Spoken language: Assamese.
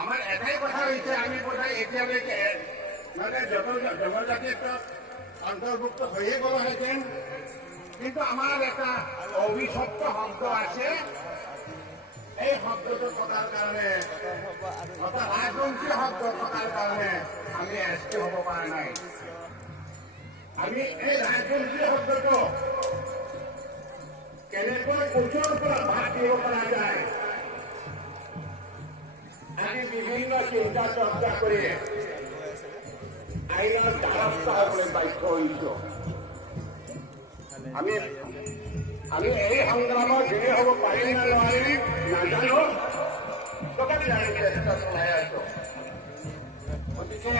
আমাৰ এটাই কথা হৈছে, আমি বোধহয় এতিয়ালৈকে মানে জনজাতিত অন্তৰ্ভুক্ত হৈয়ে গ'লোহেঁতেন, কিন্তু আমাৰ এটা অভিশপ্ত শব্দ আছে। এই শব্দটো থকাৰ কাৰণে, এটা ৰাজবংশী শব্দ থকাৰ কাৰণে আমি এছটি হ'ব পৰা নাই। আমি এই ৰাজবংশী শব্দটো কেনেকৈ ওচৰৰ পৰা ভাগ দিব পৰা যায়, আমি বিভিন্ন চিন্তা চৰ্চা কৰি আইনৰ দ্বাৰস্থ হ'বলৈ বাধ্য হৈছোঁ। আমি এই সংগ্ৰামত বিজয়ী হ'ব পাৰিম নে নোৱাৰিম নাজানো, তথাপি আমি চেষ্টা চলাই আছো। গতিকে